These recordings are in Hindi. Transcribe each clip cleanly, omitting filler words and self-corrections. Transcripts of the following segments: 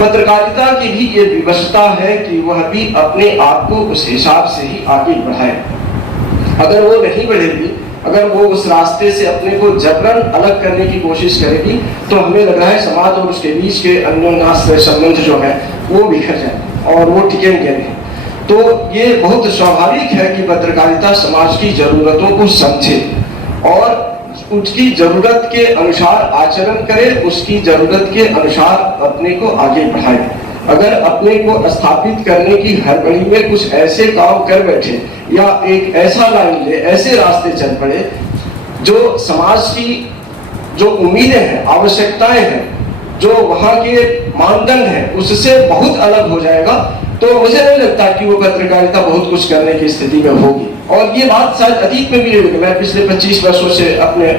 पत्रकारिता की भी ये विवशता है कि वह भी अपने आप को उस हिसाब से ही आगे बढ़ाए। अगर वो नहीं बढ़ेगी, अगर वो उस रास्ते से अपने को जबरन अलग करने की कोशिश करेगी, तो हमें लग रहा है समाज और उसके बीच के अन्योन्याश्रय संबंध जो है वो बिखर जाए और वो टिकेंगे नहीं। तो ये बहुत स्वाभाविक है कि पत्रकारिता समाज की जरूरतों को समझे और उसकी जरूरत के अनुसार आचरण करे, उसकी जरूरत के अनुसार अपने को आगे बढ़ाए। अगर अपने को स्थापित करने की हड़बड़ी में कुछ ऐसे काम कर बैठे या एक ऐसा लाइन ले, ऐसे रास्ते चल पड़े जो समाज की जो उम्मीदें हैं, आवश्यकताएं हैं, जो वहां के मानदंड हैं, उससे बहुत अलग हो जाएगा, तो मुझे नहीं लगता कि वो पत्रकारिता बहुत कुछ करने की स्थिति में होगी। और ये बात शायद अतीत में भी नहीं होगी। मैं पिछले 25 वर्षों से अपने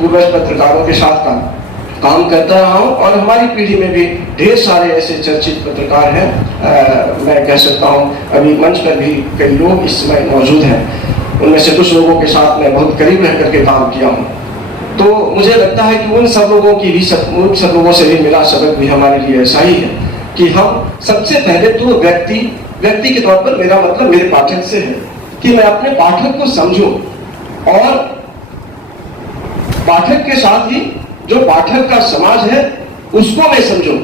पूर्वज पत्रकारों के साथ काम करता रहा हूँ और हमारी पीढ़ी में भी ढेर सारे ऐसे चर्चित पत्रकार हैं। मैं कह सकता हूँ अभी मंच पर भी कई लोग इस समय मौजूद हैं, उनमें से कुछ लोगों के साथ मैं बहुत करीब रह करके काम किया हूँ। तो मुझे लगता है कि उन सब लोगों की भी उन सब लोगों से भी मिला सबक भी हमारे लिए ऐसा ही है कि हम सबसे पहले तो व्यक्ति के तौर पर, मेरा मतलब मेरे पाठक से है कि मैं अपने पाठक को समझूं और पाठक के साथ ही जो पाठक का समाज है उसको मैं समझूं।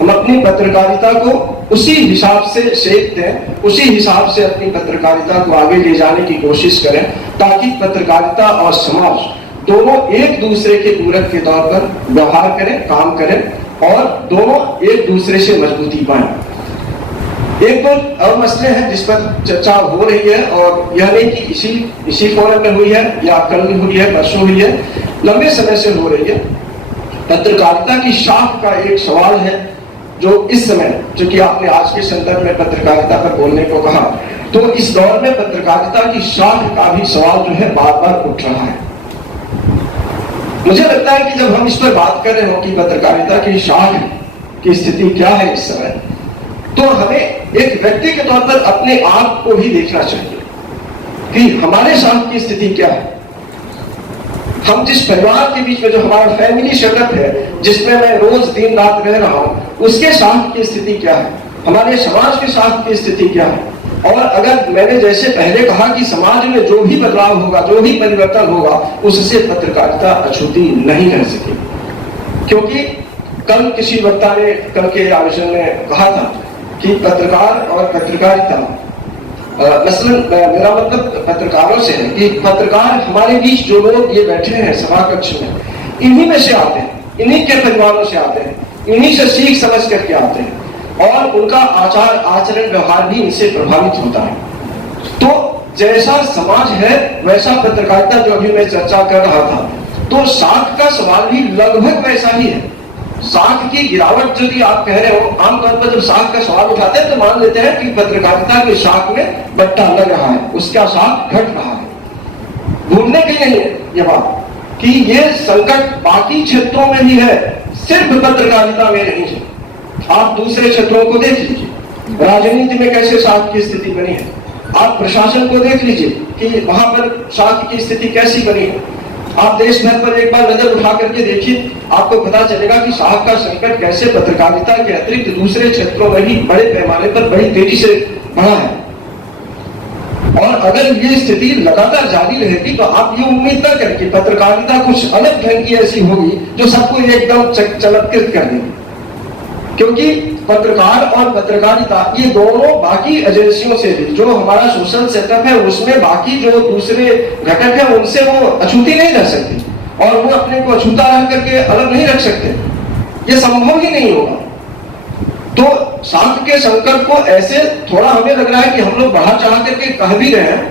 हम अपनी पत्रकारिता को उसी हिसाब से सेक दें, उसी हिसाब से अपनी पत्रकारिता को आगे ले जाने की कोशिश करें, ताकि पत्रकारिता और समाज दोनों एक दूसरे के पूरक के तौर पर व्यवहार करें, काम करें और दोनों एक दूसरे से मजबूती पाएं। एक दो और मसले हैं जिस पर चर्चा हो रही है और यह नहीं कि इसी फोरम में हुई है या कल भी हुई है, परसों हुई है, लंबे समय से हो रही है। पत्रकारिता की शाख का एक सवाल है जो इस समय, चूंकि आपने आज के संदर्भ में पत्रकारिता पर बोलने को कहा, तो इस दौर में पत्रकारिता की शाख का भी सवाल जो है बार बार उठ रहा है। मुझे लगता है कि जब हम इस पर बात कर रहे हो कि पत्रकारिता की शाख की स्थिति क्या है इस समय, तो हमें एक व्यक्ति के तौर पर अपने आप को भी देखना चाहिए कि हमारे साथ की स्थिति क्या है। हम जिस परिवार के बीच में, जो हमारा फैमिली सेटअप है, जिसमें मैं रोज दिन रात रह रहा हूं, उसके साथ की स्थिति क्या है, हमारे समाज के साथ की स्थिति क्या है। और अगर मैंने जैसे पहले कहा कि समाज में जो भी बदलाव होगा, जो भी परिवर्तन होगा, उससे पत्रकारिता अछूती नहीं रह सकेगी। क्योंकि कल किसी वक्ता ने कल के आयोजन में कहा था कि पत्रकार और पत्रकारिता, मसलन मेरा मतलब पत्रकारों से है कि पत्रकार हमारे बीच जो लोग ये बैठे हैं सभा कक्ष में, इन्हीं में से आते हैं, इन्हीं के परिवारों से आते हैं, इन्हीं से सीख समझ करके आते हैं और उनका आचार आचरण व्यवहार भी इनसे प्रभावित होता है। तो जैसा समाज है वैसा पत्रकारिता, जो अभी मैं चर्चा कर रहा था, तो शाख का सवाल भी लगभग वैसा ही है। शाख की गिरावट यदि आप कह रहे हो, आमतौर पर जब शाख का सवाल उठाते हैं तो मान लेते हैं कि पत्रकारिता के शाख में बट्टा लग रहा है, उसका शाख घट रहा है। भूलने के लिए ये बात कि ये संकट बाकी क्षेत्रों में भी है, सिर्फ पत्रकारिता में नहीं है। आप दूसरे क्षेत्रों को देख लीजिए, राजनीति में कैसे शाख की स्थिति बनी है, आप प्रशासन को देख लीजिए कि वहां पर शाख की स्थिति कैसी बनी है। आप देश भर पर एक बार नजर उठा करके देखिए, आपको पता चलेगा कि शाख का संकट कैसे पत्रकारिता के अतिरिक्त दूसरे क्षेत्रों में भी बड़े पैमाने पर बड़ी तेजी से बढ़ा है। और अगर ये स्थिति लगातार जारी रहेगी तो आप ये उम्मीद न करें कि पत्रकारिता कुछ अलग ढंग की ऐसी होगी जो सबको एकदम चमत्कृत कर देगी। क्योंकि पत्रकार और पत्रकारिता ये दोनों बाकी एजेंसियों से भी, जो हमारा सोशल सेटअप है उसमें बाकी जो दूसरे घटक है उनसे वो अछूती नहीं रह सकती और वो अपने को अछूता रह करके अलग नहीं रख सकते, ये संभव ही नहीं होगा। तो शाख के संकट को ऐसे थोड़ा हमें लग रहा है कि हम लोग बढ़ा चढ़ा करके कह भी रहे हैं।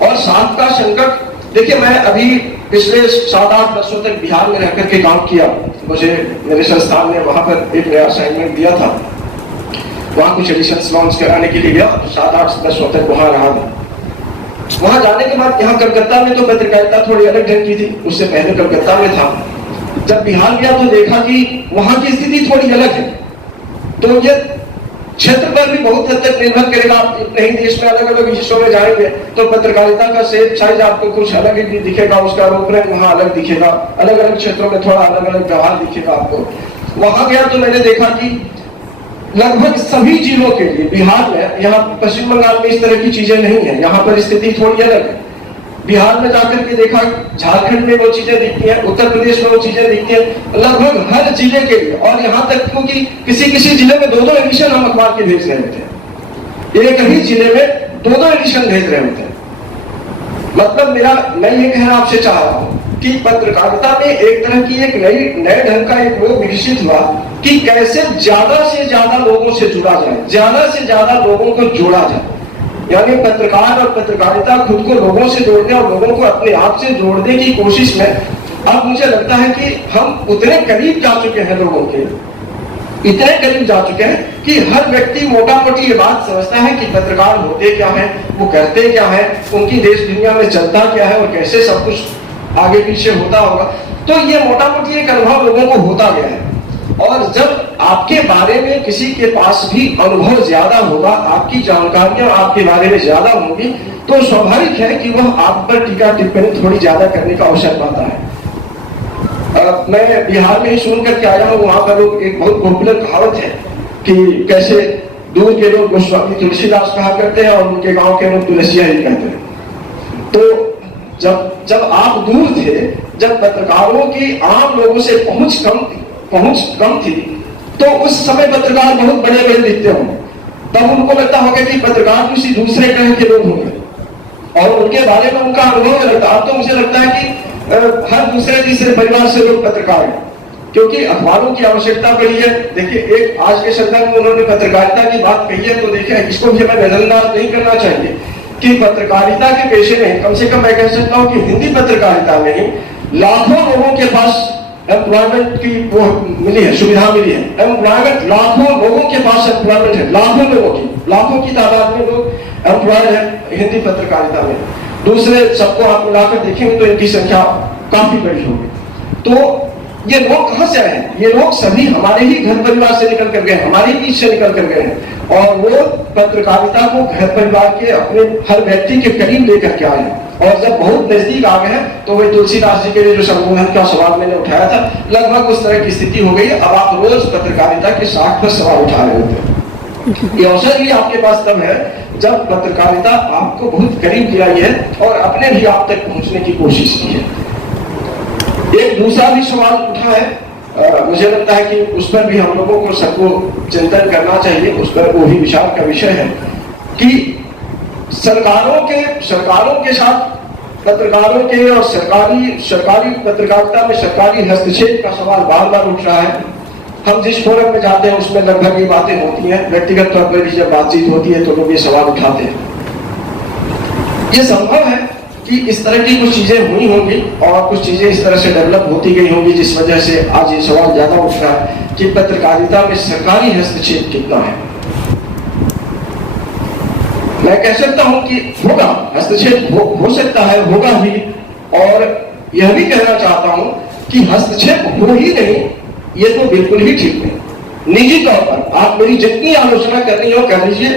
और शाख का संकट, देखिए मैं अभी पिछले 7-8 वर्षों तक बिहार में रह करके काम किया। मुझे मेरे संस्थान ने वहां पर एक नया असाइनमेंट दिया था, वहां कुछ एडिशंस लॉन्च कराने के लिए गया, 7-8 वर्षों तक वहां रहा था। वहां जाने के बाद यहाँ कलकत्ता में तो पत्रकारिता थोड़ी अलग ढंग की थी, उससे पहले कलकत्ता में था। जब बिहार गया तो देखा कि वहां की स्थिति थोड़ी अलग है। तो ये क्षेत्र पर भी बहुत हद तक निर्भर करेगा। आप नहीं देश में अलग अलग हिस्सों में जाएंगे तो पत्रकारिता का साइज आपको कुछ अलग ही दिखेगा, उसका रूपरेख वहां अलग दिखेगा, अलग अलग क्षेत्रों में थोड़ा अलग अलग व्यवहार दिखेगा आपको। वहां गया तो मैंने देखा कि लगभग सभी जिलों के लिए, बिहार में, यहाँ पश्चिम बंगाल में इस तरह की चीजें नहीं है, यहाँ पर स्थिति थोड़ी अलग है। बिहार में जाकर के देखा, झारखंड में वो चीजें दिखती हैं, उत्तर प्रदेश में वो चीजें दिखती हैं, लगभग हर जिले के लिए। और यहाँ तक कि किसी किसी जिले में 2-2 एडिशन हम अखबार के भेज रहे थे, एक ही जिले में 2-2 एडिशन भेज रहे थे। मतलब मैं ये कहना आपसे चाह रहा हूँ कि पत्रकारिता में एक तरह की एक नए ढंग का एक वो विकसित हुआ कि कैसे ज्यादा से ज्यादा लोगों से जुड़ा जाए, ज्यादा से ज्यादा लोगों को जोड़ा जाए। यानी पत्रकार और पत्रकारिता खुद को लोगों से जोड़ने और लोगों को अपने आप से जोड़ने की कोशिश में अब मुझे लगता है कि हम उतने करीब जा चुके हैं, लोगों के इतने करीब जा चुके हैं कि हर व्यक्ति मोटा मोटी ये बात समझता है कि पत्रकार होते क्या है, वो करते क्या है, उनकी देश दुनिया में चलता क्या है और कैसे सब कुछ आगे पीछे होता होगा। तो ये मोटा मोटी एक अनुभव लोगों को होता गया है। और जब आपके बारे में किसी के पास भी अनुभव ज्यादा होगा, आपकी जानकारियां आपके बारे में ज्यादा होंगी, तो स्वाभाविक है कि वह आप पर टीका टिप्पणी थोड़ी ज्यादा करने का अवसर पाता है। मैं बिहार में ही सुन करके आया हूँ, वहां पर लोग एक बहुत पॉपुलर कहावत है कि कैसे दूर के लोग गोस्वामी तुलसीदास कहा करते हैं और उनके गांव के लोग तुलसिया ही कहते हैं। तो जब आप दूर थे, जब पत्रकारों की आम लोगों से पहुंच कम थी, तो उस समय पत्रकार बहुत बड़े बड़े दिखते होंगे। तब उनको लगता होगा कि पत्रकार किसी दूसरे ग्रह के लोग होंगे और उनके बारे में उनका अनुभव लगता। अब तो मुझे लगता है कि हर दूसरे तीसरे परिवार से लोग पत्रकार हैं, क्योंकि अखबारों की आवश्यकता पड़ी है। देखिए, एक आज के संदर्भ में उन्होंने पत्रकारिता की बात कही है, तो देखिए इसको भी हमें नजरअंदाज नहीं करना चाहिए कि पत्रकारिता के पेशे में, कम से कम मैं कह सकता हूँ कि हिंदी पत्रकारिता में ही लाखों लोगों के पास एम्प्लॉयमेंट की वो मिली है, सुविधा मिली है। एम्प्लॉयमेंट, लाखों लोगों के पास एम्प्लॉयमेंट है, लाखों की तादाद में लोग एम्प्लॉयड है हिंदी पत्रकारिता में। दूसरे सबको आप मिलाकर देखेंगे तो इनकी संख्या काफी बड़ी होगी। तो ये लोग कहां से आए? ये लोग सभी हमारे ही घर परिवार से निकल कर गए, हमारे बीच से निकल कर गए हैं और वो पत्रकारिता को घर परिवार के अपने हर व्यक्ति के करीब लेकर के आए हैं। और जब बहुत नजदीक आ गए हैं तो वही तुलसीदास जी के लिए जो संबोधन का सवाल मैंने उठाया था, लगभग उस तरह की स्थिति हो गई है। अब आप रोज पत्रकारिता के 60 पर सवाल उठा रहे होते हैं। ये अवसर भी आपके पास तब है जब पत्रकारिता आपको बहुत करीब लाई है और अपने भी आप तक पहुंचने की कोशिश की है। एक दूसरा भी सवाल उठा है, मुझे लगता है कि उस पर भी हम लोगों को सबको चिंतन करना चाहिए। उस पर वो भी विचार का विषय है कि सरकारों के साथ पत्रकारों के और सरकारी पत्रकारिता में सरकारी हस्तक्षेप का सवाल बार बार उठ रहा है। हम जिस फोरम में जाते हैं उसमें लगभग ये बातें होती हैं, व्यक्तिगत तौर पर भी जब बातचीत होती है तो लोग ये सवाल उठाते हैं। ये संभव है कि इस तरह की कुछ चीजें हुई होंगी और कुछ चीजें इस तरह से डेवलप होती गई होंगी जिस वजह से आज ये सवाल ज्यादा उठ रहा है कि पत्रकारिता में सरकारी हस्तक्षेप कितना है। मैं कह सकता हूं कि होगा हस्तक्षेप, हो सकता है, होगा भी। और यह भी कहना चाहता हूं कि हस्तक्षेप हो ही नहीं, ये तो बिल्कुल ही ठीक नहीं। निजी तौर पर आप मेरी जितनी आलोचना करनी हो कर लीजिए,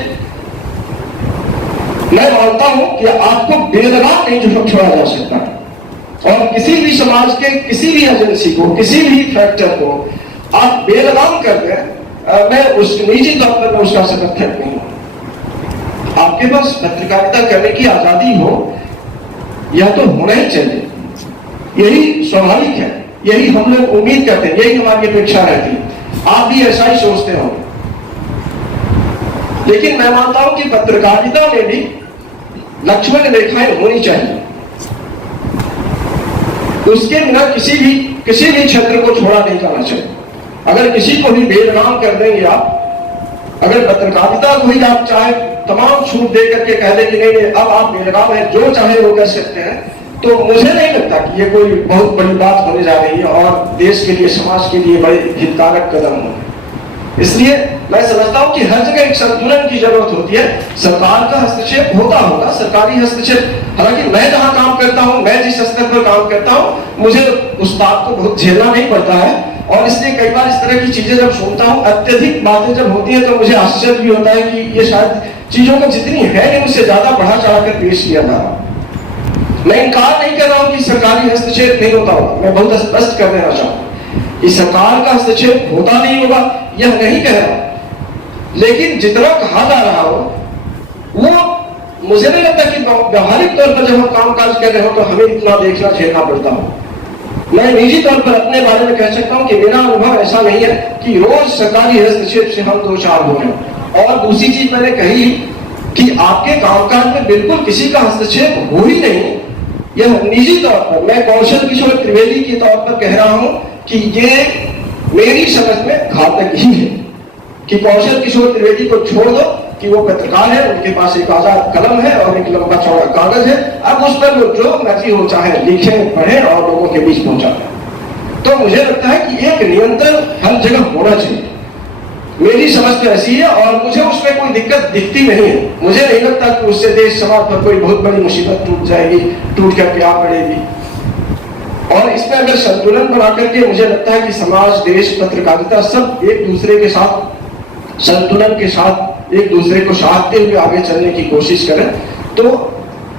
मैं मानता हूं कि आपको बेलगाम नहीं छोड़ा जा सकता और किसी भी समाज के किसी भी एजेंसी को, किसी भी फैक्टर को आप बेलगाम कर दें, मैं उस निजी तौर पर मैं उसका समर्थक नहीं हूं। आपके पास पत्रकारिता करने की आजादी हो, यह तो होना ही चाहिए, यही स्वाभाविक है, यही हम लोग उम्मीद करते हैं, यही हमारी अपेक्षा रहती है। आप भी ऐसा ही सोचते हो। लेकिन मैं मानता हूं कि पत्रकारिता में भी लक्ष्मण रेखाएं होनी चाहिए। उसके बिना किसी भी क्षेत्र को छोड़ा नहीं जाना चाहिए। अगर किसी को भी बेलगाम कर देंगे आप, अगर पत्रकारिता को ही आप चाहे तमाम छूट दे करके कह दें कि नहीं अब आप बेलगाम है, जो चाहे वो कर सकते हैं, तो मुझे नहीं लगता कि ये कोई बहुत बड़ी बात होने जा रही है और देश के लिए, समाज के लिए बड़े हितकारक कदम हो। इसलिए मैं समझता हूं कि हर जगह एक संतुलन की जरूरत होती है। सरकार का हस्तक्षेप होता होगा, सरकारी हस्तक्षेप। हालांकि मैं जहां काम करता हूं, मैं जिस स्तर पर काम करता हूं, मुझे उस बात को बहुत झेलना नहीं पड़ता है और इसलिए कई बार इस तरह की चीजें जब सुनता हूं, अत्यधिक बातें जब होती है तो मुझे आश्चर्य भी होता है कि ये शायद चीजों को जितनी है नहीं उससे ज्यादा बढ़ा चढ़ाकर पेश किया जा रहा। मैं इनकार नहीं कर रहा हूं कि सरकारी हस्तक्षेप नहीं होता होगा, मैं बहुत स्पष्ट कर देना चाहूंगा इस सरकार का हस्तक्षेप होता नहीं होगा, यह नहीं कह रहा, लेकिन जितना कहा जा रहा हो वो मुझे नहीं लगता कि व्यवहारिक तौर पर जब हम कामकाज कर रहे हो तो हमें इतना देखना झेलना पड़ता हो। मैं निजी तौर पर अपने बारे में कह सकता हूं कि मेरा अनुभव ऐसा नहीं है कि रोज सरकारी हस्तक्षेप से हम दो चार हो रहे हैं। और दूसरी चीज मैंने कही कि आपके कामकाज में बिल्कुल किसी का हस्तक्षेप हो ही नहीं, यह निजी तौर पर मैं कौशल किशोर त्रिवेदी के तौर पर कह रहा हूं कि ये मेरी समझ में घातक ही है कि कौशल किशोर त्रिवेदी को छोड़ दो कि वो पत्रकार है, उनके पास एक आजाद कलम है और एक लंबा चौड़ा कागज है, अब उस पर वो जो मर्जी हो चाहे लिखें पढ़ें और लोगों के बीच पहुंचाएं। तो मुझे लगता है कि एक नियंत्रण हर जगह होना चाहिए, मेरी समझ तो ऐसी है और मुझे उसमें कोई दिक्कत दिखती नहीं है। मुझे नहीं लगता कि उससे देश समाज पर कोई बहुत बड़ी मुसीबत टूट जाएगी, टूट करके आ पड़ेगी। और इसमें अगर संतुलन बना करके मुझे लगता है कि समाज, देश, पत्रकारिता सब एक दूसरे के साथ संतुलन के साथ एक दूसरे को साधते हुए आगे चलने की कोशिश करें तो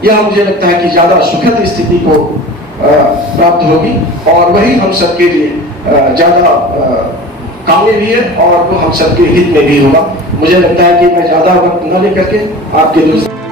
यह मुझे लगता है कि ज्यादा सुखद स्थिति को प्राप्त होगी और वही हम सबके लिए ज्यादा काम में भी है और वो हम सबके हित में भी होगा। मुझे लगता है कि मैं ज्यादा वक्त न लेकर के आपके दूसरे